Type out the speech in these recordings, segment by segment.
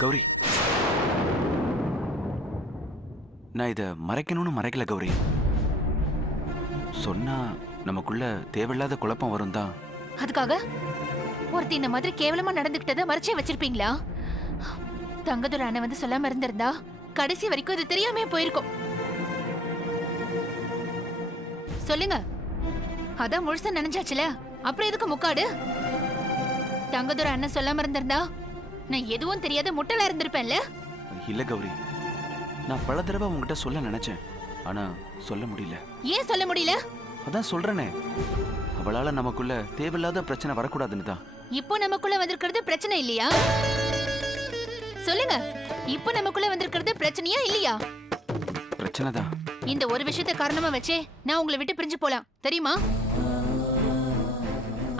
கௌரி, நான் இத மறைக்கணும்னு மறைக்கல கௌரி. சொன்னா நமக்குள்ள தேவையில்லாத குழப்பம் வரும் தான். அதுக்காக ஒருத்தி இந்த மாதிரி கேவலமா நடந்துகிட்டத மறைச்சே வச்சிருப்பீங்களா? தங்கதுரை அண்ணன் வந்து சொல்லாம இருந்திருந்தா கடைசி வரைக்கும் இது தெரியாம போயிருக்கும். சொல்லுங்க, அதான் முழுசா நினைச்சாச்சுல, அப்புறம் எதுக்கு முக்காடு? தங்கதுரை அண்ணன் சொல்லாம இருந்திருந்தா நான் எதுவும் தெரியாத முட்டலா இருந்திருப்பேன்ல. இல்ல கௌரி, நான் பல தடவை உங்ககிட்ட சொல்ல நினைச்சேன், ஆனா சொல்ல முடியல. ஏன் சொல்ல முடியல? அதான் சொல்றேனே, அவளால நமக்குள்ள தேவையில்லாத பிரச்சனை வரக்கூடாதுன்னு தான். இப்போ நமக்குள்ள வந்திருக்கிறது பிரச்சனை இல்லையா? சொல்லுங்க, இப்போ நமக்குள்ள வந்திருக்கிறது பிரச்சனையா இல்லையா? பிரச்சனை தான். இந்த ஒரு விஷயத்தை காரணமா வச்சே நான் உங்களை விட்டு பிரிஞ்சு போலாம், தெரியுமா?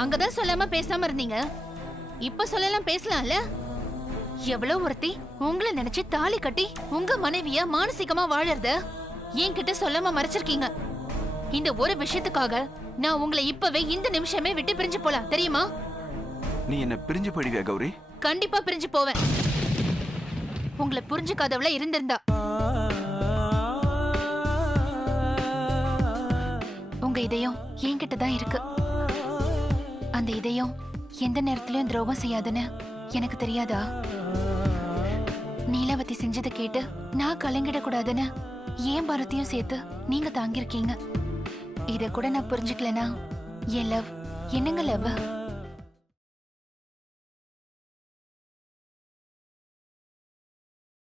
அங்கதான் சொல்லாம பேசாம இருந்தீங்க, இப்ப சொல்லலாம் பேசலாம்ல. எவ்வளவு ஒருத்தி உங்களை நினைச்சு தாலி கட்டி உங்க மனைவிய மானசீகமா வாழறத என்கிட்ட சொல்லாம மறைச்சிருக்கீங்க. இந்த ஒரு விஷயத்துக்காக நான் உங்களை இப்பவே இந்த நிமிஷமே விட்டு பிரிஞ்சு போலாம், தெரியுமா? நீ என்ன பிரிஞ்சு போயிடுவியா கௌரி? கண்டிப்பா பிரிஞ்சு போவேன். உங்களை புரிஞ்சுக்காதவள இருந்திருந்தா. உங்க இதயம் என்கிட்ட தான் இருக்கு. அந்த இதயம் எந்த நேரத்திலயும் துரோகம் செய்யாதுன்னு எனக்கு தெரியாதா? நீலாவதி செஞ்சதை கேட்டு நான் கலங்கிடக்கூடாதுன்னு ஏன் பாரத்தையும் சேர்த்து நீங்க தாங்கியிருக்கீங்க. இத கூட நான் புரிஞ்சுக்கலனா என் லவ் என்னங்க லவ்?